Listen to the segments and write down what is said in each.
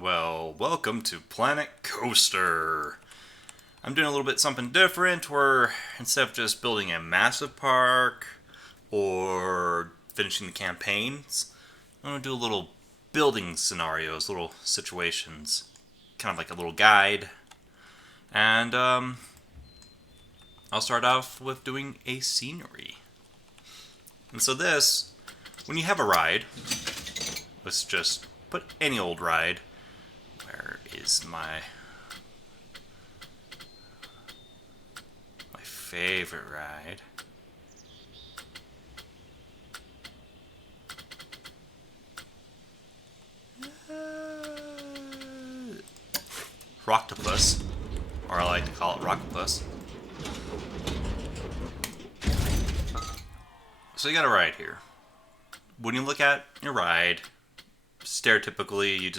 Well, welcome to Planet Coaster. I'm doing a little bit something different where instead of just building a massive park or finishing the campaigns, I'm going to do a little building scenarios, little situations, kind of like a little guide. And I'll start off with doing a scenery. And so this, when you have a ride, let's just put any old ride. Where is my favorite ride? Rocktopus, or I like to call it Rockopus. So you got a ride here. When you look at your ride, stereotypically,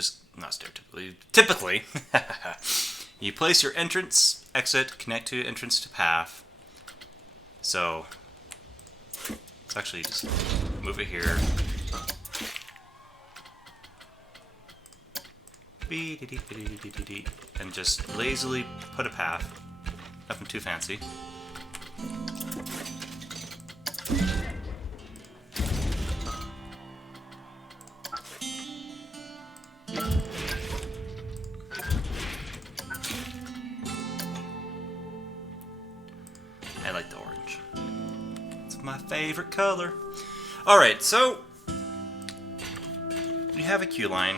typically, you place your entrance, exit, connect to entrance to path. So, let's actually just move it here. And just lazily put a path. Nothing too fancy. I like the orange. It's my favorite color. Alright, so you have a queue line.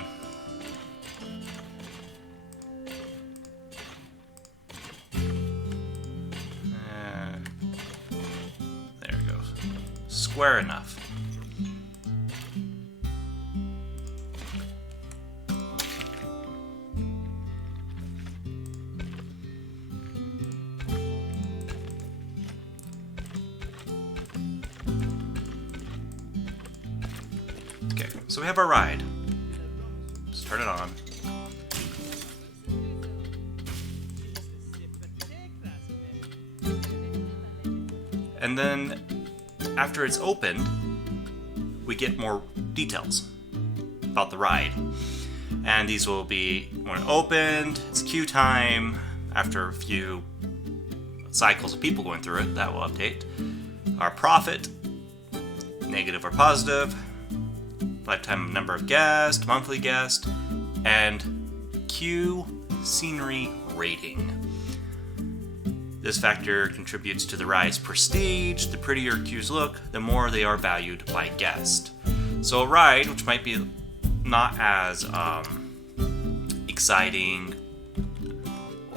There it goes. Square enough. Okay, so we have our ride. Let's turn it on. And then, after it's opened, we get more details about the ride. And these will be, when it opened, it's queue time. After a few cycles of people going through it, that will update. Our profit, negative or positive, lifetime number of guests, monthly guest, and queue scenery rating. This factor contributes to the ride's prestige. The prettier queues look, the more they are valued by guests. So a ride, which might be not as exciting,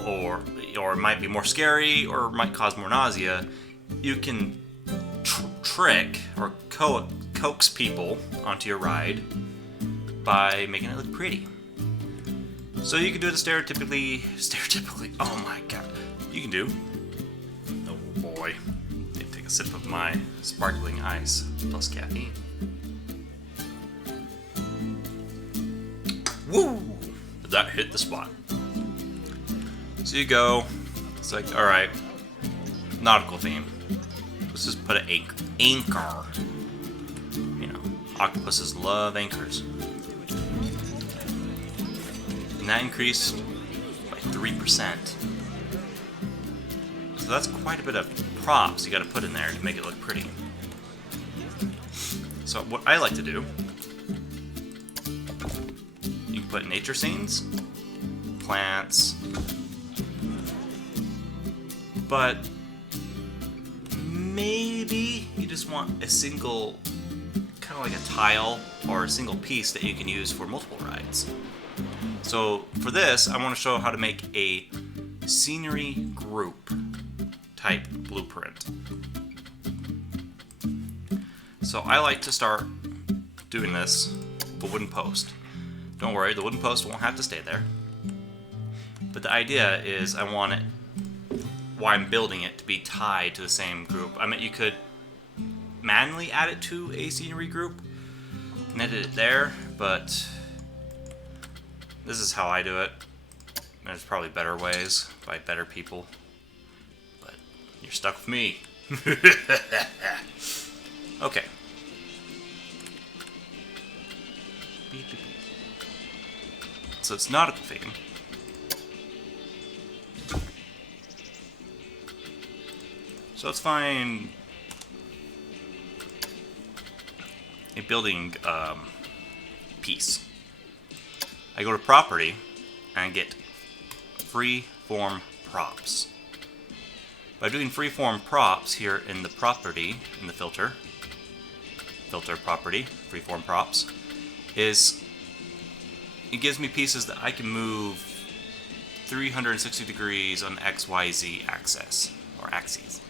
or might be more scary, or might cause more nausea, you can trick or coax people onto your ride by making it look pretty. So you can do it stereotypically, oh my god, you can do, oh boy, need to take a sip of my sparkling ice plus caffeine. Woo! That hit the spot. So you go, it's like, alright, nautical theme. Let's just put an anchor. You know, octopuses love anchors. And that increased by 3%. So that's quite a bit of props you gotta put in there to make it look pretty. So what I like to do, you can put nature scenes, plants, but maybe you just want a single, kind of like a tile or a single piece that you can use for multiple rides. So for this, I want to show how to make a scenery group type blueprint. So I like to start doing this with a wooden post. Don't worry, the wooden post won't have to stay there. But the idea is I want it, while I'm building it, to be tied to the same group. I mean, you could manually add it to a scenery group and edit it there, but this is how I do it. There's probably better ways by better people, but you're stuck with me. Okay. So it's nautical theme. So let's find a building piece. I go to property and get free-form props. By doing free-form props here in the property, in the filter property, free-form props, it gives me pieces that I can move 360 degrees on XYZ axis, or axes.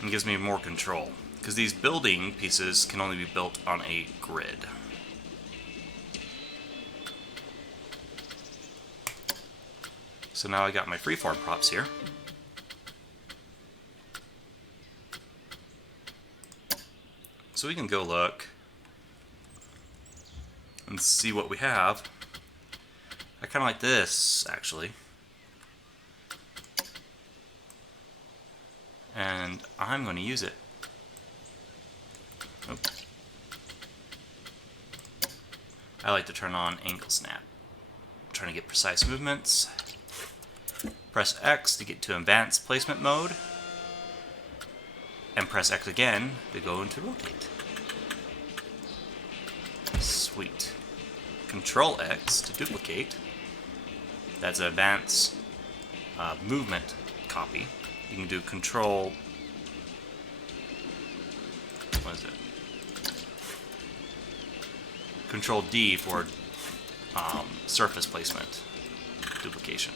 And gives me more control, because these building pieces can only be built on a grid. So now I got my freeform props here. So we can go look and see what we have. I kind of like this, actually. And I'm going to use it. Oh. I like to turn on angle snap. I'm trying to get precise movements. Press X to get to advanced placement mode. And press X again to go into rotate. Sweet. Control X to duplicate. That's an advanced movement copy. You can do Control. What is it? Control D for surface placement duplication.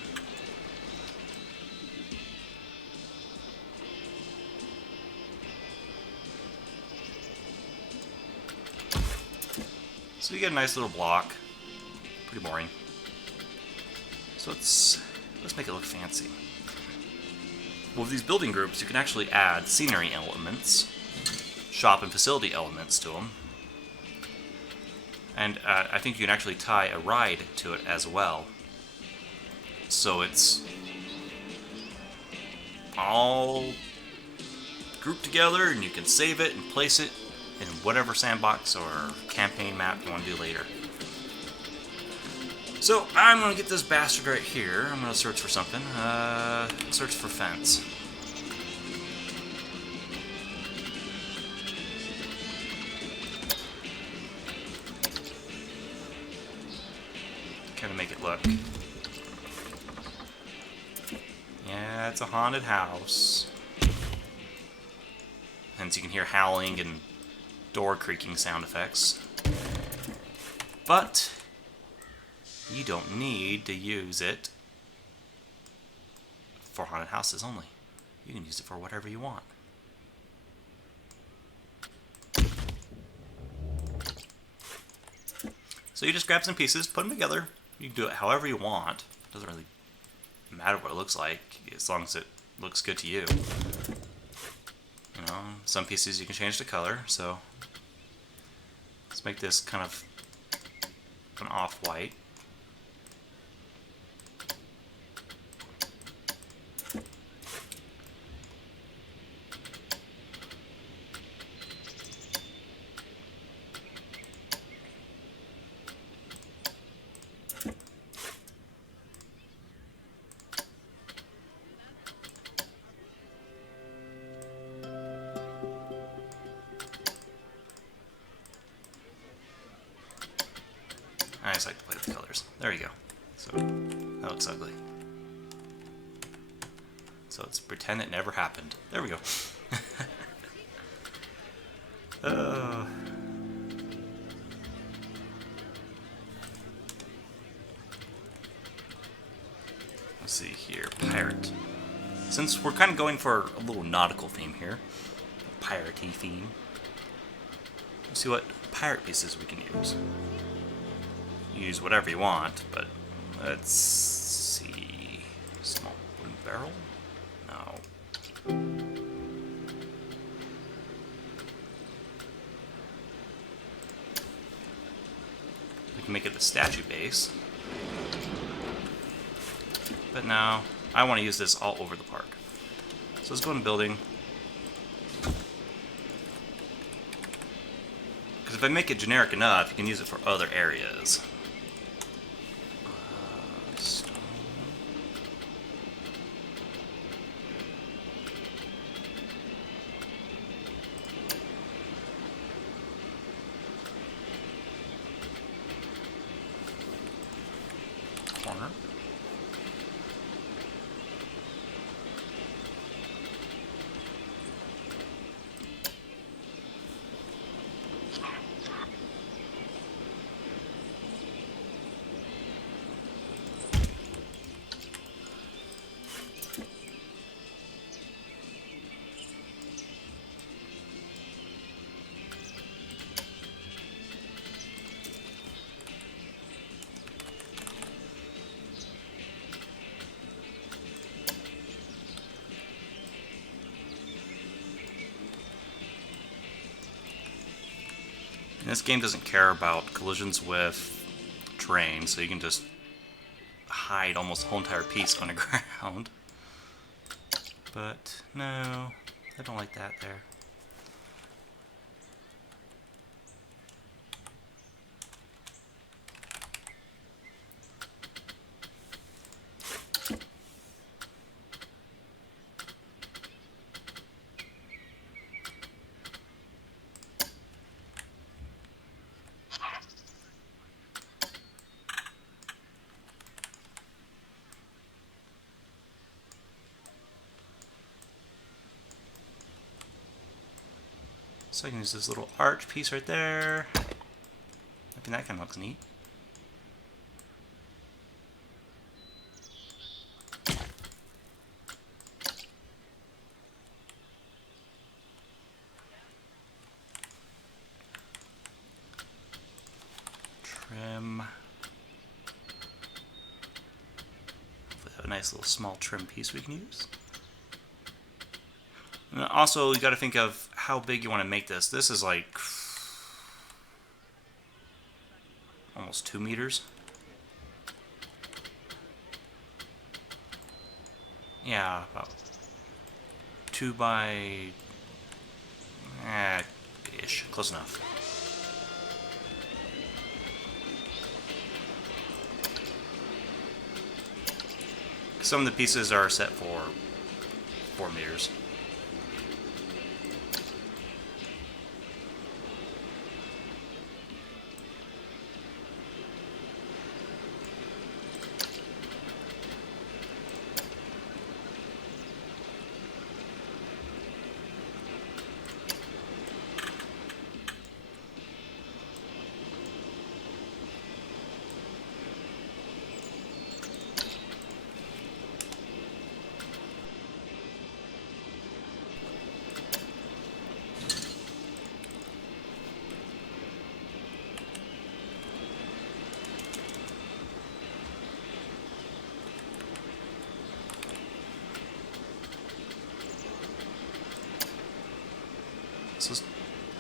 So you get a nice little block. Pretty boring. So let's make it look fancy. With these building groups, you can actually add scenery elements, shop and facility elements to them. And I think you can actually tie a ride to it as well. So it's all grouped together, and you can save it and place it in whatever sandbox or campaign map you want to do later. So I'm going to get this bastard right here. I'm going to search for something. Search for fence. Kind of make it look. Yeah, it's a haunted house. Hence you can hear howling and door creaking sound effects. But you don't need to use it for haunted houses only. You can use it for whatever you want. So you just grab some pieces, put them together. You can do it however you want. It doesn't really matter what it looks like, as long as it looks good to you. You know, some pieces you can change the color, so let's make this kind of an off-white. I just like to play with the colors. There you go. So that looks ugly. So let's pretend it never happened. There we go. Let's see here. Pirate. Since we're kind of going for a little nautical theme here, a piratey theme, let's see what pirate pieces we can use. Use whatever you want, but let's see. Small wooden barrel? No. We can make it the statue base. But now, I want to use this all over the park. So let's go in the building. Because if if I make it generic enough, you can use it for other areas. Stone. Corner. And this game doesn't care about collisions with terrain, so you can just hide almost the whole entire piece underground. But no, I don't like that there. So I can use this little arch piece right there. I think that kind of looks neat. Trim. Hopefully have a nice little small trim piece we can use. And also, you got to think of how big you want to make this. This is like almost 2 meters. Yeah, about 2 by ish, close enough. Some of the pieces are set for 4 meters. So let's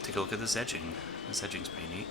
take a look at this edging. This edging's pretty neat.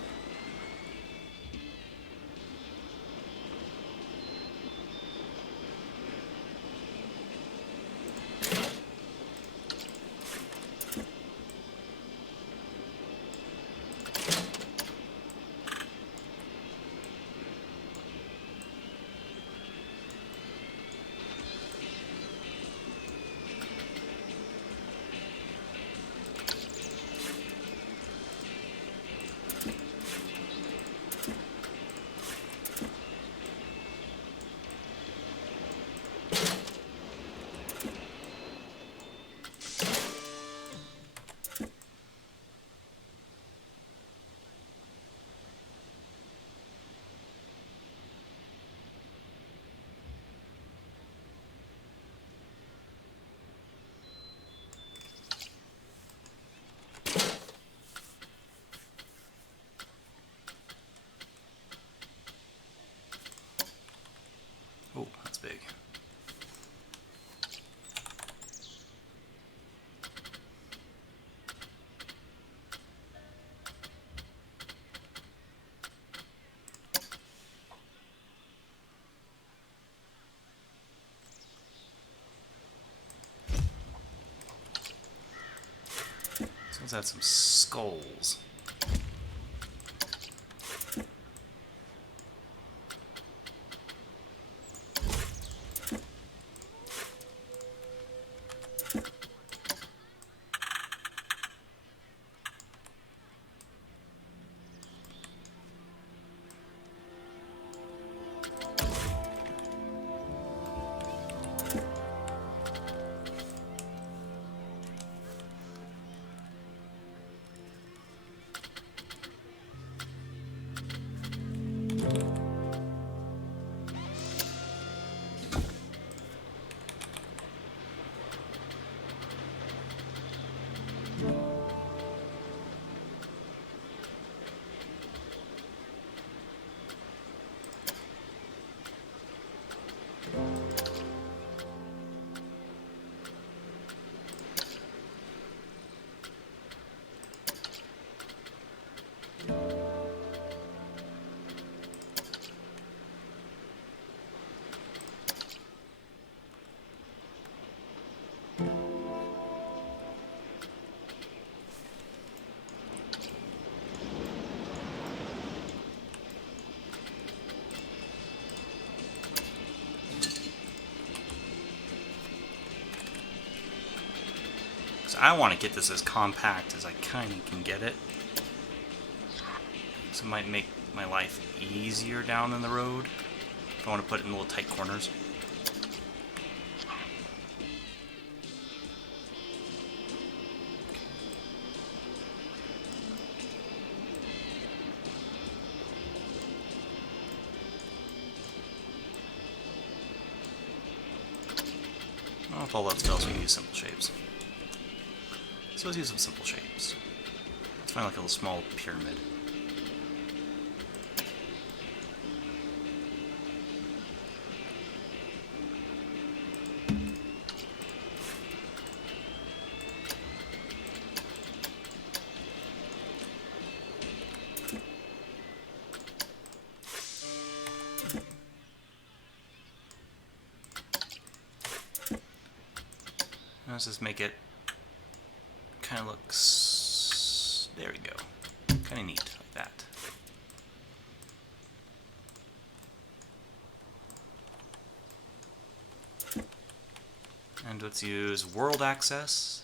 Oh, that's big. So let's add some skulls. I want to get this as compact as I kind of can get it. So it might make my life easier down in the road if I want to put it in little tight corners. Well, if all else fails, we can use simple shapes. So let's use some simple shapes. Let's find like a little small pyramid. Let's just make it kind of looks, there we go, kind of neat like that. And let's use world axes.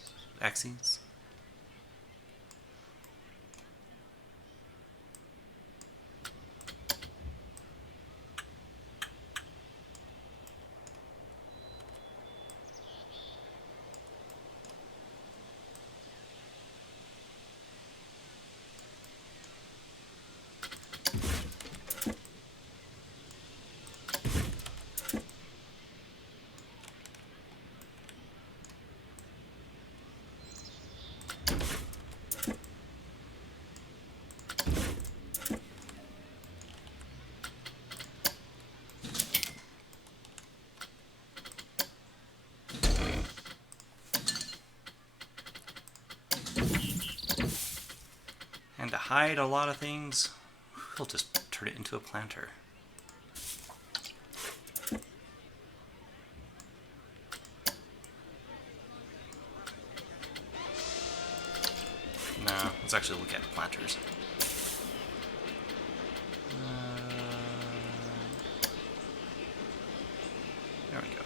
And to hide a lot of things, we'll just turn it into a planter. No, let's actually look at planters. There we go.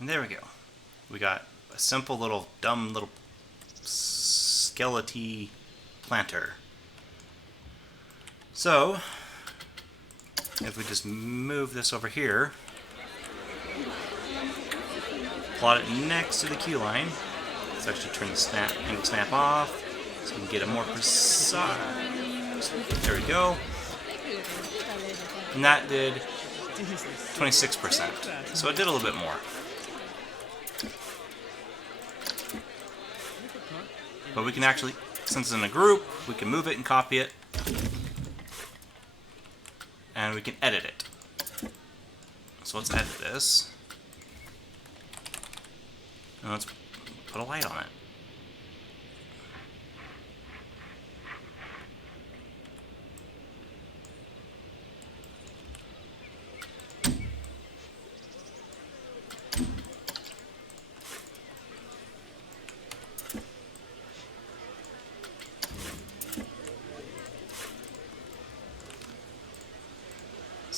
And there we go. We got a simple little, dumb little skeleton planter. So, if we just move this over here, plot it next to the queue line, let's actually turn the angle snap off so we can get it more precise. There we go. And that did 26%. So it did a little bit more. But we can actually, since it's in a group, we can move it and copy it. And we can edit it. So let's edit this. And let's put a light on it.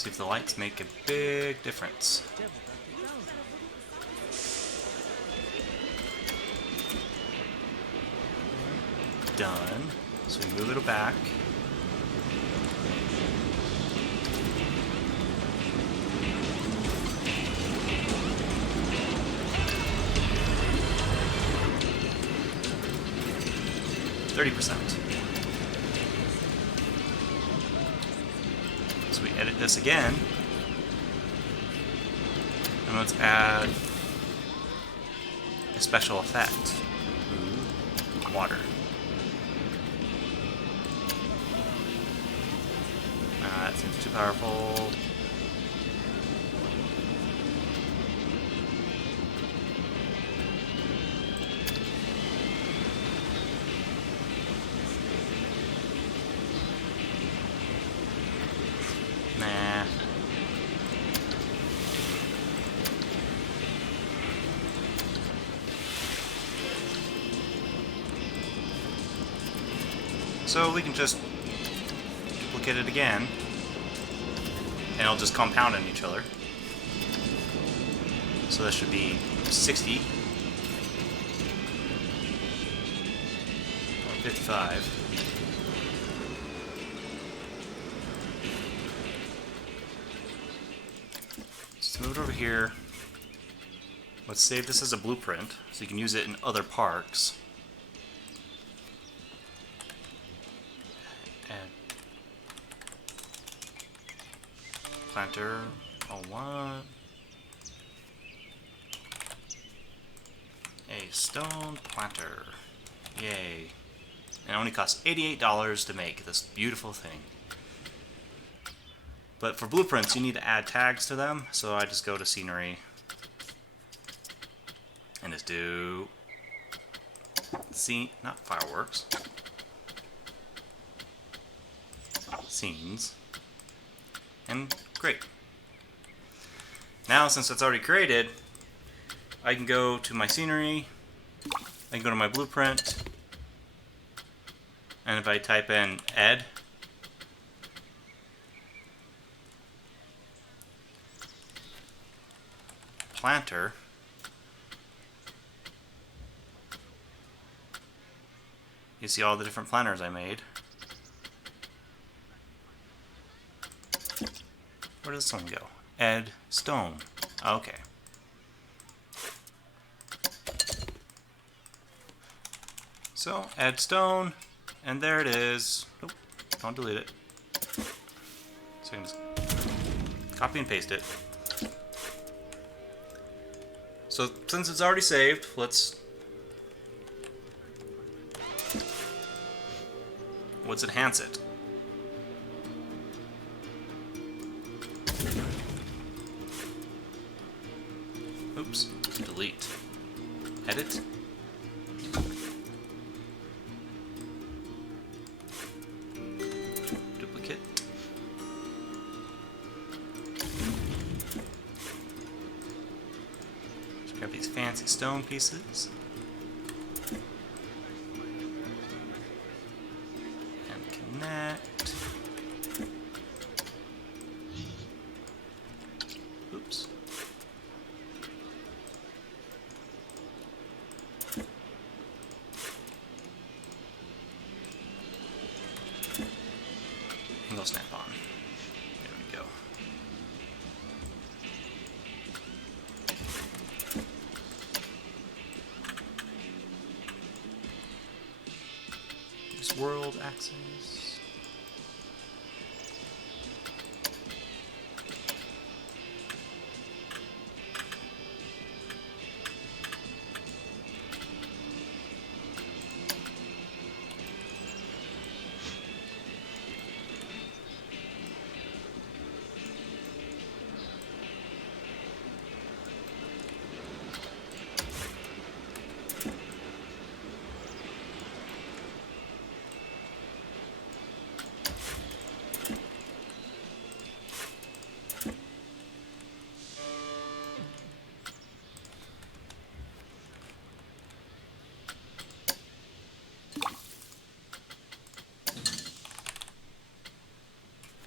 See if the lights make a big difference. Done. So we move it back. %. So we edit this again. And let's add a special effect. Water. That seems too powerful. Nah. So we can just duplicate it again, and it'll just compound on each other. So that should be 60. Or 55. Let's move it over here. Let's save this as a blueprint, so you can use it in other parks. And planter, all one. A stone planter. Yay. And it only costs $88 to make this beautiful thing. But for blueprints, you need to add tags to them, so I just go to scenery and just do scene, not fireworks, scenes, and great. Now, since it's already created, I can go to my scenery, I can go to my blueprint, and if I type in Ed, planter, you see all the different planters I made. Where does this one go? Ed Stone. Okay. So, Ed Stone, and there it is. Nope, don't delete it. So I can just copy and paste it. So since it's already saved, let's enhance it. Oops, delete. Edit. Duplicate. Just grab these fancy stone pieces. Connect. Oops. Angle snap on. There we go. Use world axis.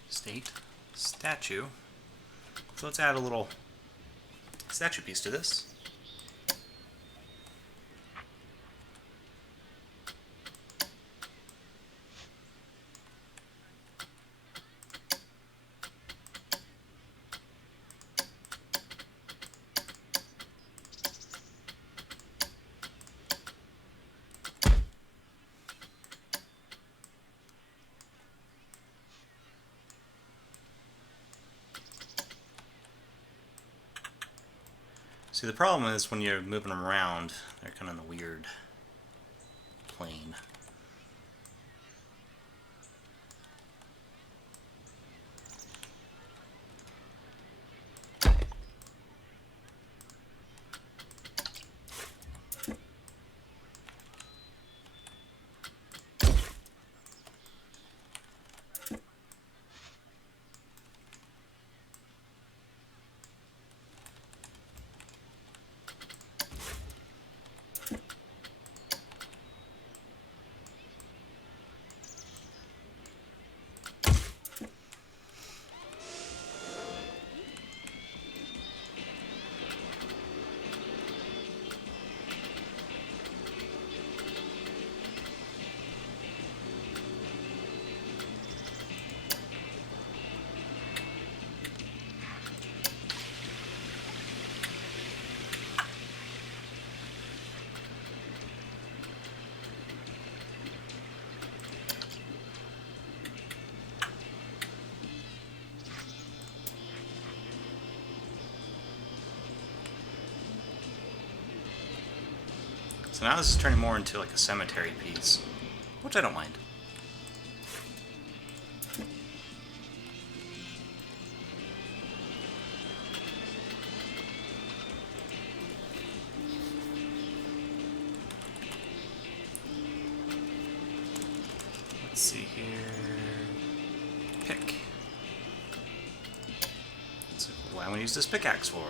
State statue So let's add a little statue piece to this. See, the problem is when you're moving them around, they're kind of in a weird plane. So now this is turning more into like a cemetery piece, which I don't mind. Let's see here. Pick. So what am I going to use this pickaxe for?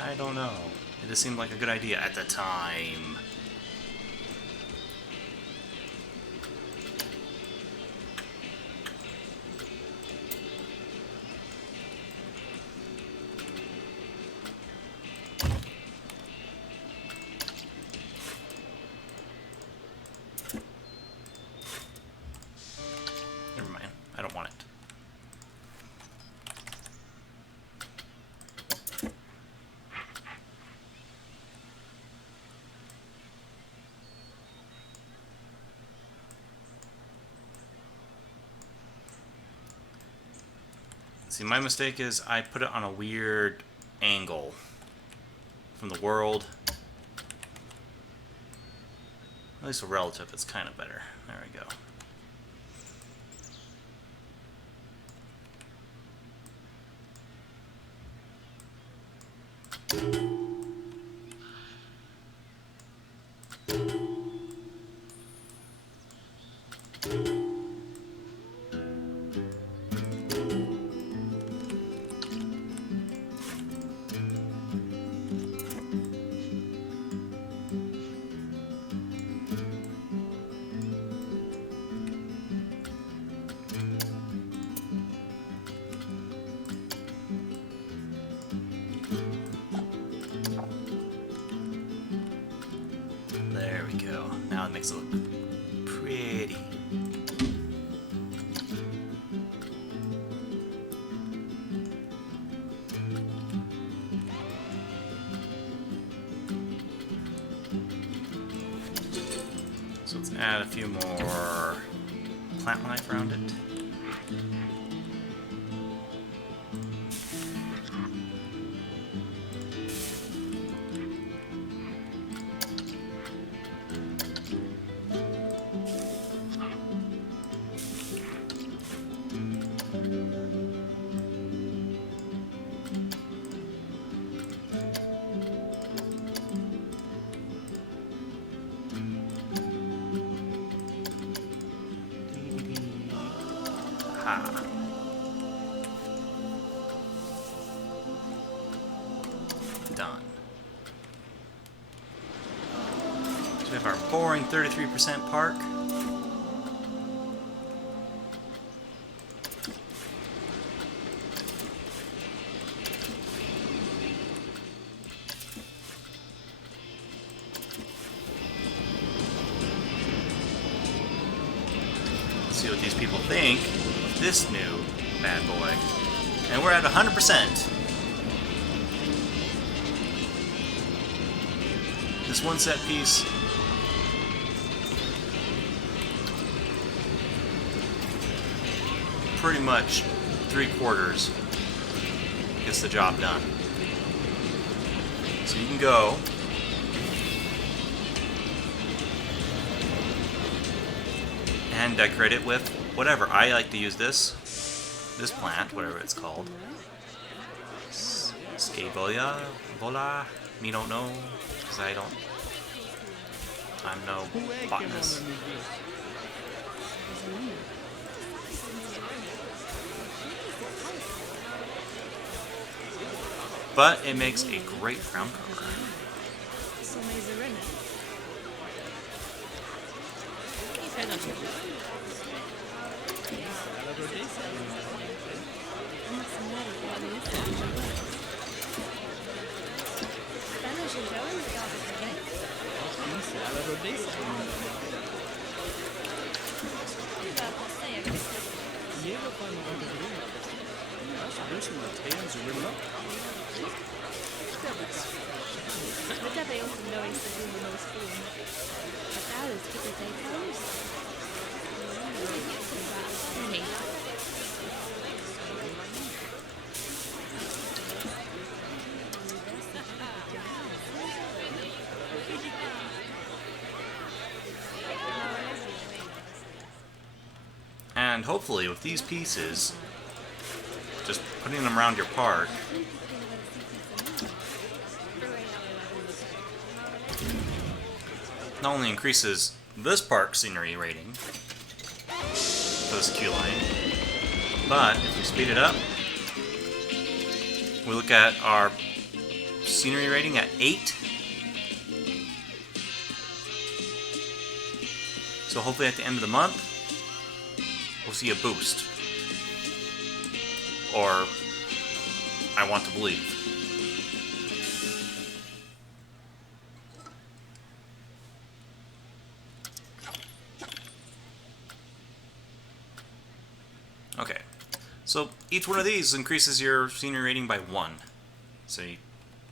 I don't know. It just seemed like a good idea at the time. Never mind. I don't want it. See, my mistake is I put it on a weird angle from the world. At least a relative, it's kind of better. There we go. There we go. Now it makes it look pretty. So let's add a few more plant life around it. Aha. Done. 33% park. See what these people think of this new bad boy. And we're at 100%. This one set piece pretty much 3/4 gets the job done. So you can go and decorate it with whatever. I like to use this plant, whatever it's called. Scaevola, me don't know, because I'm no botanist. But it makes a great ground cover. And hopefully with these pieces, just putting them around your park, not only increases this park scenery rating for this queue line, but if we speed it up, we look at our scenery rating at 8. So hopefully at the end of the month, we'll see a boost. Or I want to believe. Okay, so each one of these increases your scenery rating by 1. So you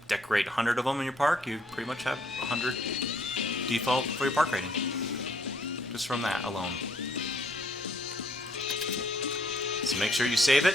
decorate 100 of them in your park, you pretty much have 100 default for your park rating. Just from that alone. So make sure you save it.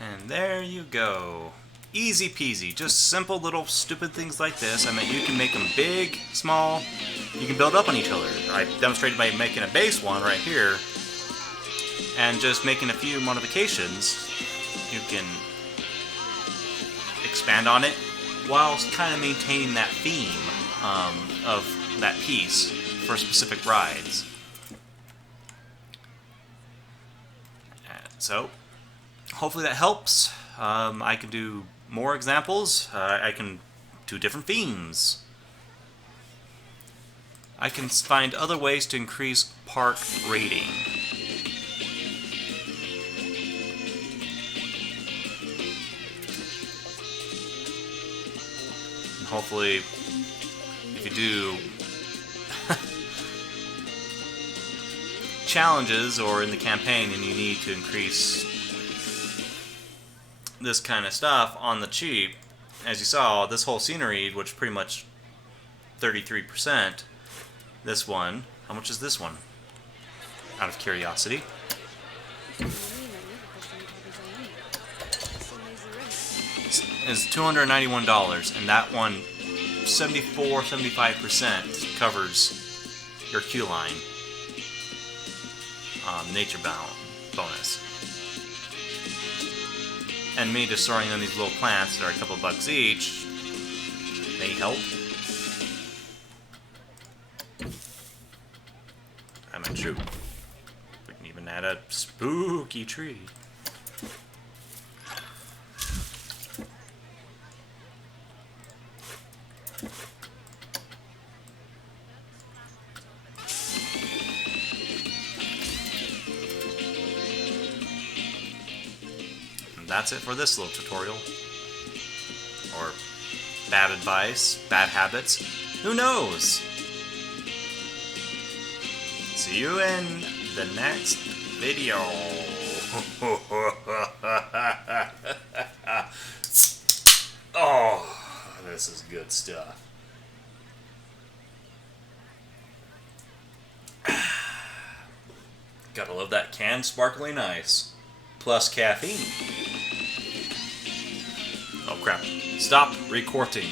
And there you go. Easy peasy. Just simple little stupid things like this. I mean, you can make them big, small. You can build up on each other. I demonstrated by making a base one right here. And just making a few modifications. You can expand on it while kind of maintaining that theme of that piece for specific rides. And so, hopefully that helps. I can do more examples. I can do different themes. I can find other ways to increase park rating. And hopefully, if you do challenges or in the campaign and you need to increase this kind of stuff on the cheap, as you saw, this whole scenery, which pretty much 33%, this one, how much is this one? Out of curiosity. Is $291, and that one 75% covers your queue line nature bound bonus. and me just throwing in these little plants that are a couple bucks each may help. I'm a true. We can even add a spooky tree. And that's it for this little tutorial. Or bad advice, bad habits, who knows? See you in the next video. Oh, this is good stuff. Gotta love that canned sparkling ice. Plus caffeine. Oh crap. Stop recording.